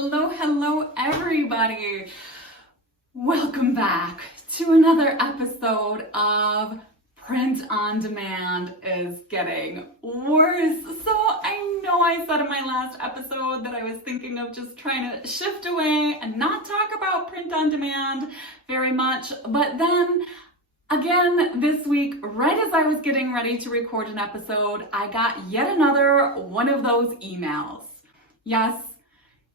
Hello everybody. Welcome back to another episode of Print on Demand is Getting Worse. So I know I said in my last episode that I was thinking of just trying to shift away and not talk about print on demand very much, but then again, this week, right as I was getting ready to record an episode, I got yet another one of those emails. Yes,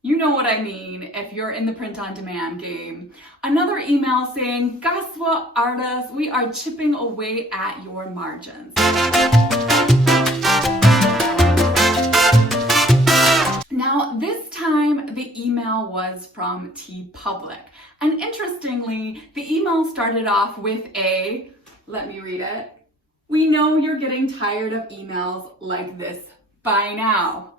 you know what I mean if you're in the print on demand game. Another email saying, guess what, artists, we are chipping away at your margins. Now, this time the email was from Teepublic. And interestingly, the email started off with let me read it. We know you're getting tired of emails like this by now.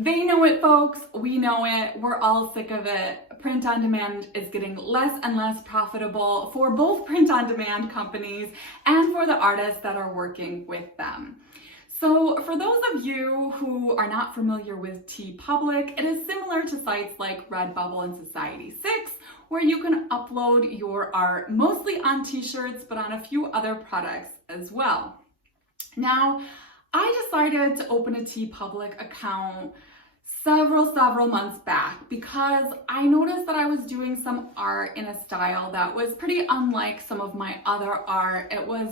They know it, folks. We know it. We're all sick of it. Print on demand is getting less and less profitable for both print on demand companies and for the artists that are working with them. So for those of you who are not familiar with Teepublic, it is similar to sites like Redbubble and Society6, where you can upload your art mostly on t-shirts, but on a few other products as well. Now, I decided to open a Teepublic account several months back because I noticed that I was doing some art in a style that was pretty unlike some of my other art. It was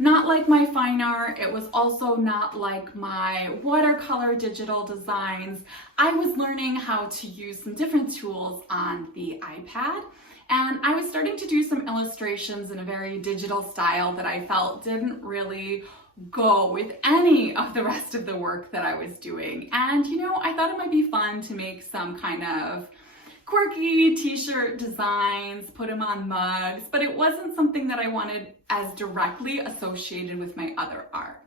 not like my fine art. It was also not like my watercolor digital designs. I was learning how to use some different tools on the iPad, and I was starting to do some illustrations in a very digital style that I felt didn't really go with any of the rest of the work that I was doing. And I thought it might be fun to make some kind of quirky t-shirt designs, put them on mugs, but it wasn't something that I wanted as directly associated with my other art.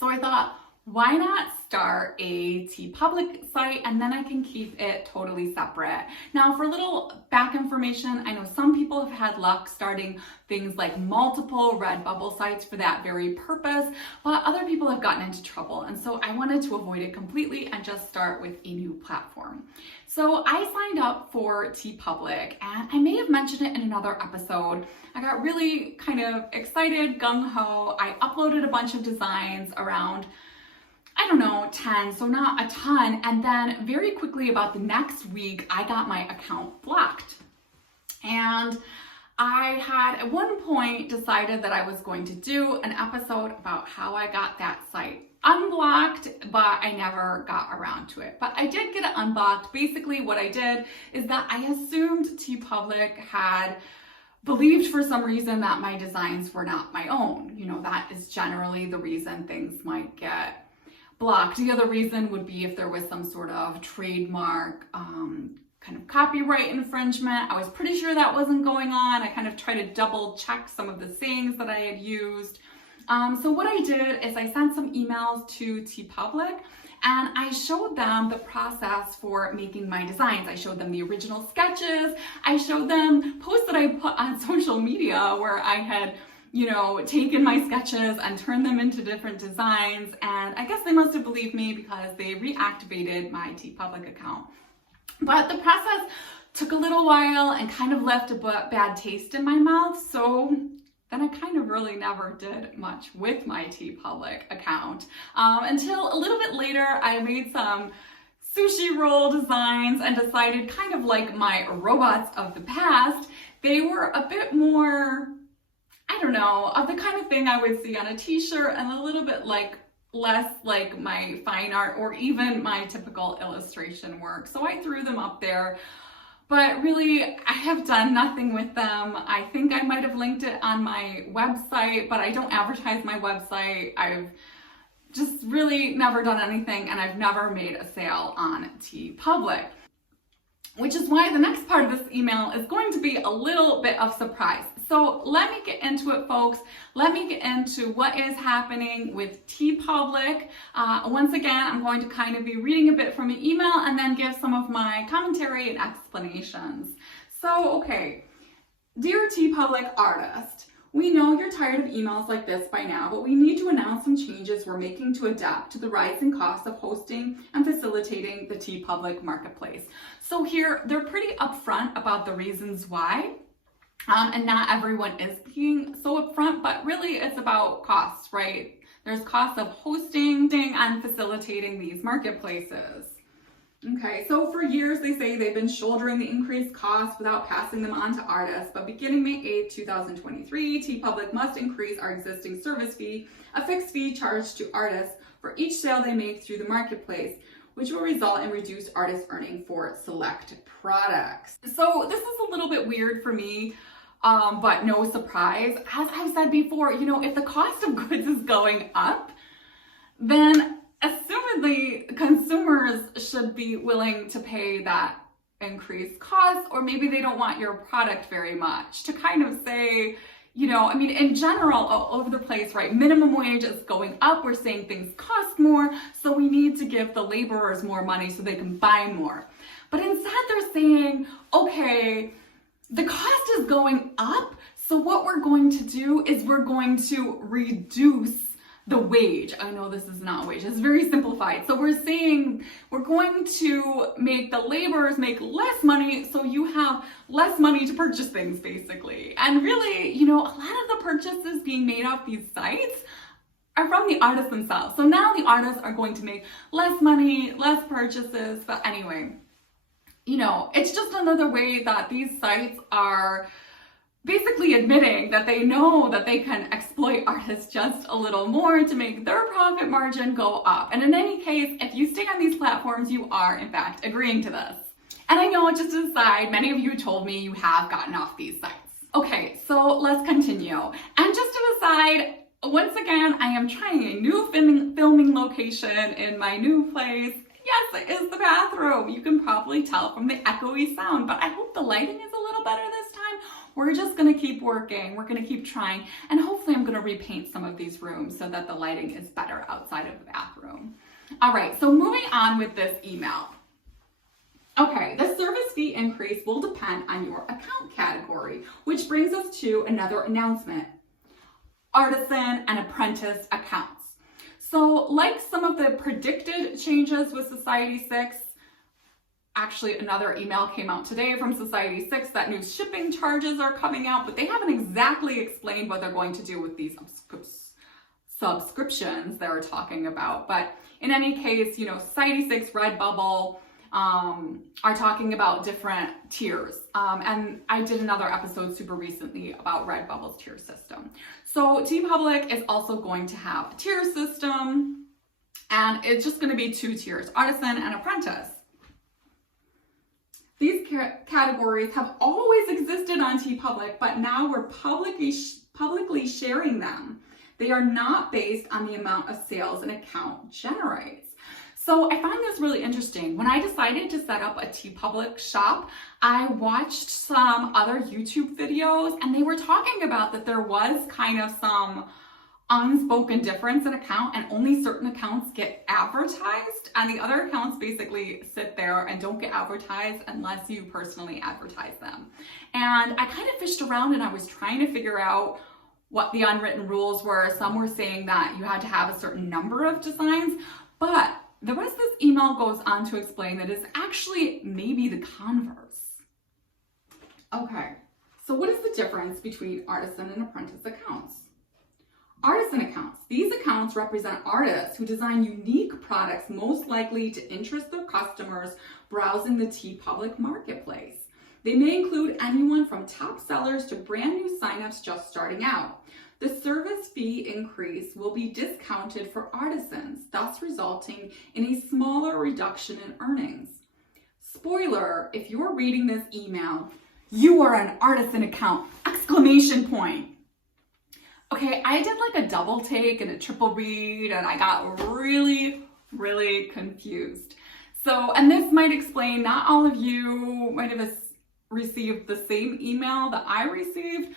So I thought, why not start a Teepublic site and then I can keep it totally separate. Now, for a little back information, I know some people have had luck starting things like multiple Redbubble sites for that very purpose, but other people have gotten into trouble. And so I wanted to avoid it completely and just start with a new platform. So I signed up for Teepublic, and I may have mentioned it in another episode. I got really kind of excited, gung-ho. I uploaded a bunch of designs around 10, so not a ton. And then very quickly, about the next week, I got my account blocked. And I had at one point decided that I was going to do an episode about how I got that site unblocked, but I never got around to it. But I did get it unblocked. Basically, what I did is that I assumed Teepublic had believed for some reason that my designs were not my own. That is generally the reason things might get blocked. The other reason would be if there was some sort of trademark kind of copyright infringement. I was pretty sure that wasn't going on. I kind of tried to double check some of the sayings that I had used. So what I did is I sent some emails to Teepublic and I showed them the process for making my designs. I showed them the original sketches. I showed them posts that I put on social media where I had taken my sketches and turned them into different designs. And I guess they must have believed me because they reactivated my Teepublic account. But the process took a little while and kind of left a bad taste in my mouth. So then I kind of really never did much with my Teepublic account until a little bit later. I made some sushi roll designs and decided, kind of like my robots of the past, they were a bit more, of the kind of thing I would see on a t-shirt and a little bit less like my fine art or even my typical illustration work. So I threw them up there, but really I have done nothing with them. I think I might have linked it on my website, but I don't advertise my website. I've just really never done anything, and I've never made a sale on Teepublic. Which is why the next part of this email is going to be a little bit of surprise. So let me get into it, folks. Let me get into what is happening with Teepublic. Once again, I'm going to kind of be reading a bit from the email and then give some of my commentary and explanations. So, okay, dear Teepublic artist, We know you're tired of emails like this by now, but we need to announce some changes we're making to adapt to the rising costs of hosting and facilitating the Teepublic marketplace. So here, they're pretty upfront about the reasons why. And not everyone is being so upfront, but really it's about costs, right? There's costs of hosting and facilitating these marketplaces. Okay, so for years they say they've been shouldering the increased costs without passing them on to artists, but beginning May 8, 2023, Teepublic must increase our existing service fee, a fixed fee charged to artists for each sale they make through the marketplace, which will result in reduced artist earning for select products. So this is a little bit weird for me, but no surprise. As I've said before, if the cost of goods is going up, then assumedly consumers should be willing to pay that increased cost, or maybe they don't want your product very much. To kind of say, in general, all over the place, right? Minimum wage is going up. We're saying things cost more, so we need to give the laborers more money so they can buy more. But instead they're saying, okay, the cost is going up, so what we're going to do is we're going to reduce the wage. I know this is not wage, it's very simplified. So we're saying we're going to make the laborers make less money so you have less money to purchase things, basically. And really, a lot of the purchases being made off these sites are from the artists themselves. So now the artists are going to make less money, less purchases. But anyway, it's just another way that these sites are basically admitting that they know that they can exploit artists just a little more to make their profit margin go up. And in any case, if you stay on these platforms, you are in fact agreeing to this. And I know, just to aside, many of you told me you have gotten off these sites. Okay, so let's continue. And just to aside, once again, I am trying a new filming location in my new place. Yes, it is the bathroom. You can probably tell from the echoey sound, but I hope the lighting is a little better this time. We're just gonna keep working. We're gonna keep trying, and hopefully I'm gonna repaint some of these rooms so that the lighting is better outside of the bathroom. All right, so moving on with this email. Okay, the service fee increase will depend on your account category, which brings us to another announcement: artisan and apprentice accounts. So like some of the predicted changes with Society 6, actually another email came out today from Society 6 that new shipping charges are coming out, but they haven't exactly explained what they're going to do with these subscriptions they're talking about. But in any case, Society 6, Redbubble are talking about different tiers. And I did another episode super recently about Redbubble's tier system. So Teepublic is also going to have a tier system, and it's just going to be 2 tiers, artisan and apprentice. These categories have always existed on Teepublic, but now we're publicly sharing them. They are not based on the amount of sales an account generates. So I find this really interesting. When I decided to set up a Teepublic shop, I watched some other YouTube videos, and they were talking about that there was kind of some unspoken difference in account, and only certain accounts get advertised, and the other accounts basically sit there and don't get advertised unless you personally advertise them. And I kind of fished around, and I was trying to figure out what the unwritten rules were. Some were saying that you had to have a certain number of designs, but the rest of this email goes on to explain that it's actually maybe the converse. Okay, so what is the difference between artisan and apprentice accounts? Artisan accounts. These accounts represent artists who design unique products most likely to interest their customers browsing the Teepublic marketplace. They may include anyone from top sellers to brand new signups just starting out. The service fee increase will be discounted for artisans, thus resulting in a smaller reduction in earnings. Spoiler, if you're reading this email, you are an artisan account! Exclamation point. Okay, I did like a double take and a triple read, and I got really confused. So, and this might explain, not all of you might have received the same email that I received,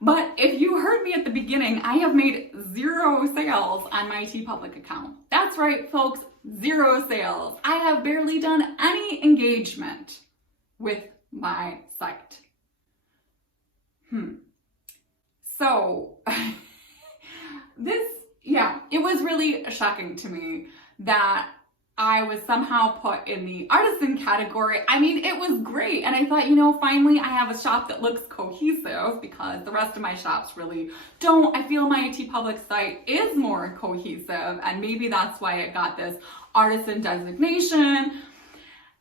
but if you heard me at the beginning, I have made 0 sales on my Teepublic account. That's right, folks, 0 sales. I have barely done any engagement with my site. So it was really shocking to me that I was somehow put in the artisan category. I mean, it was great. And I thought, finally I have a shop that looks cohesive, because the rest of my shops really don't. I feel my Teepublic site is more cohesive, and maybe that's why it got this artisan designation.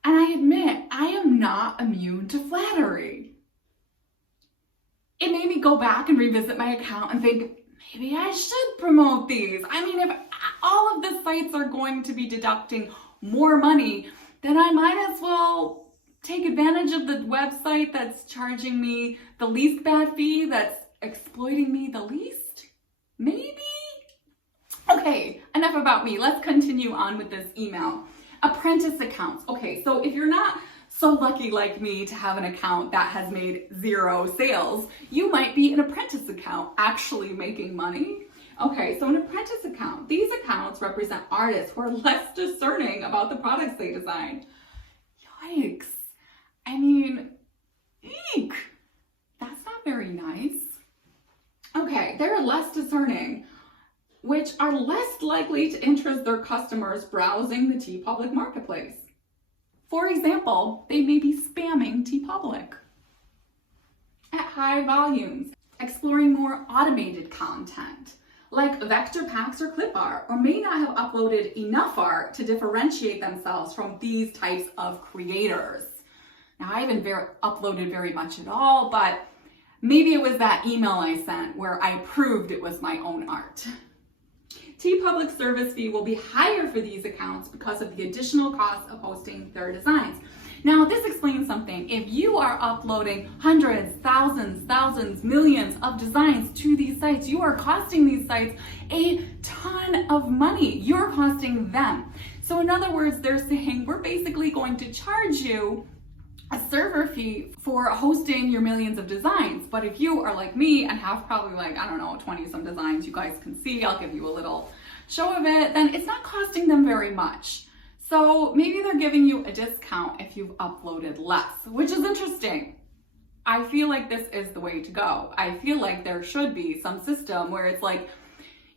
And I admit, I am not immune to flattery. It made me go back and revisit my account and think, maybe I should promote these. I mean, if all of the sites are going to be deducting more money, then I might as well take advantage of the website that's charging me the least bad fee, that's exploiting me the least? Maybe? Okay, enough about me. Let's continue on with this email. Apprentice accounts. Okay, so if you're not so lucky like me to have an account that has made 0 sales, you might be an apprentice account actually making money. Okay, so an apprentice account. These accounts represent artists who are less discerning about the products they design. Yikes. I mean, eek. That's not very nice. Okay, they're less discerning, which are less likely to interest their customers browsing the Teepublic marketplace. For example, they may be spamming Teepublic at high volumes, exploring more automated content, like vector packs or clip art, or may not have uploaded enough art to differentiate themselves from these types of creators. Now, I haven't uploaded very much at all, but maybe it was that email I sent where I proved it was my own art. Teepublic service fee will be higher for these accounts because of the additional cost of hosting their designs. Now, this explains something. If you are uploading hundreds, thousands, millions of designs to these sites, you are costing these sites a ton of money. You're costing them. So in other words, they're saying, we're basically going to charge you a server fee for hosting your millions of designs. But if you are like me and have probably 20 some designs you guys can see, I'll give you a little show of it, then it's not costing them very much. So maybe they're giving you a discount if you've uploaded less, which is interesting. I feel like this is the way to go. I feel like there should be some system where it's like,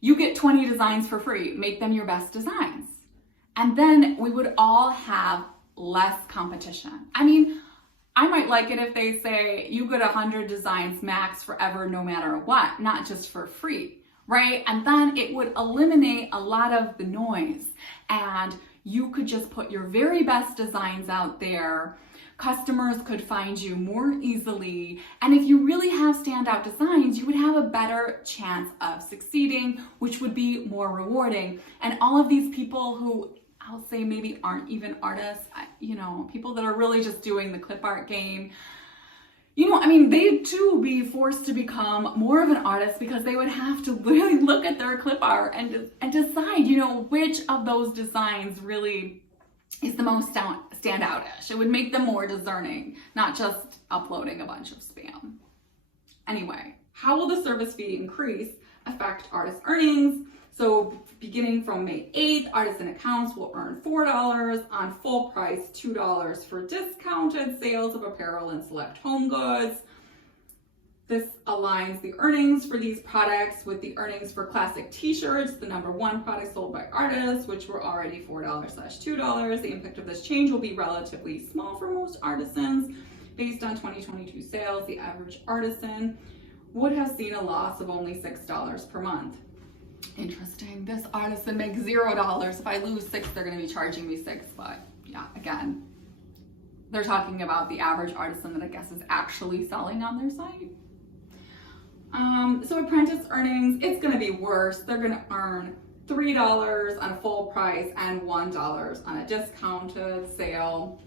you get 20 designs for free, make them your best designs. And then we would all have less competition. I mean, I might like it if they say you get 100 designs max forever, no matter what, not just for free, right? And then it would eliminate a lot of the noise, and you could just put your very best designs out there. Customers could find you more easily. And if you really have standout designs, you would have a better chance of succeeding, which would be more rewarding. And all of these people who I'll say maybe aren't even artists, people that are really just doing the clip art game, they'd too be forced to become more of an artist, because they would have to really look at their clip art and decide, which of those designs really is the most standoutish. It would make them more discerning, not just uploading a bunch of spam. Anyway, how will the service fee increase affect artist earnings? So beginning from May 8th, artisan accounts will earn $4 on full price, $2 for discounted sales of apparel and select home goods. This aligns the earnings for these products with the earnings for classic t-shirts, the #1 product sold by artists, which were already $4/$2. The impact of this change will be relatively small for most artisans. Based on 2022 sales, the average artisan would have seen a loss of only $6 per month. Interesting. This artisan makes $0. If I lose $6, they're going to be charging me $6. But yeah, again, they're talking about the average artisan that I guess is actually selling on their site. So apprentice earnings, it's going to be worse. They're going to earn $3 on a full price and $1 on a discounted sale.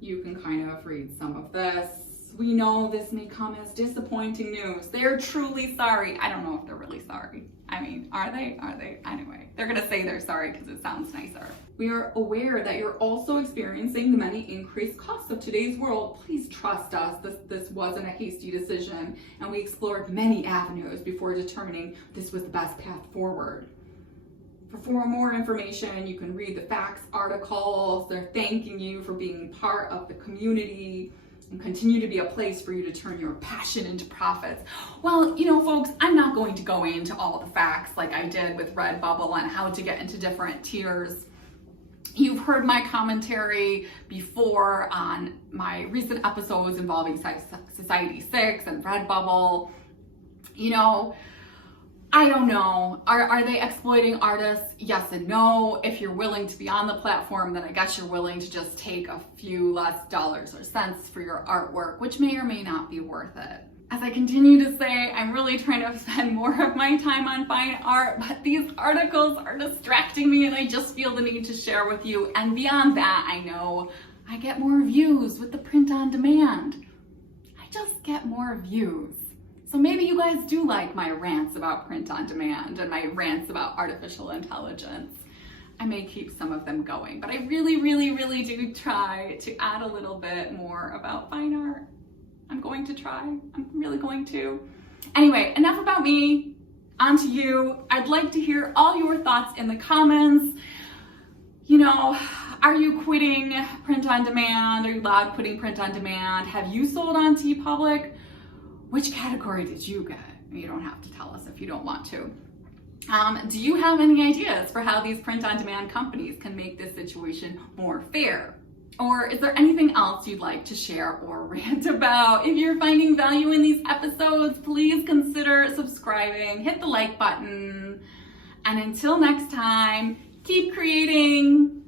You can kind of read some of this. We know this may come as disappointing news. They're truly sorry. I don't know if they're really sorry. I mean, are they? Are they? Anyway, they're gonna say they're sorry because it sounds nicer. We are aware that you're also experiencing the many increased costs of today's world. Please trust us. This wasn't a hasty decision, and we explored many avenues before determining this was the best path forward. For more information, you can read the facts articles. They're thanking you for being part of the community. and continue to be a place for you to turn your passion into profits. Well, folks, I'm not going to go into all the facts like I did with Redbubble on how to get into different tiers. You've heard my commentary before on my recent episodes involving Society 6 and Redbubble. I don't know. Are they exploiting artists? Yes and no. If you're willing to be on the platform, then I guess you're willing to just take a few less dollars or cents for your artwork, which may or may not be worth it. As I continue to say, I'm really trying to spend more of my time on fine art, but these articles are distracting me and I just feel the need to share with you. And beyond that, I know I get more views with the print on demand. I just get more views. So maybe you guys do like my rants about print on demand and my rants about artificial intelligence. I may keep some of them going, but I really, really, really do try to add a little bit more about fine art. I'm going to try. I'm really going to. Anyway, enough about me. On to you. I'd like to hear all your thoughts in the comments. Are you quitting print on demand? Are you allowed quitting print on demand? Have you sold on Teepublic? Which category did you get? You don't have to tell us if you don't want to. Do you have any ideas for how these print on demand companies can make this situation more fair? Or is there anything else you'd like to share or rant about? If you're finding value in these episodes, please consider subscribing, hit the like button, and until next time, keep creating.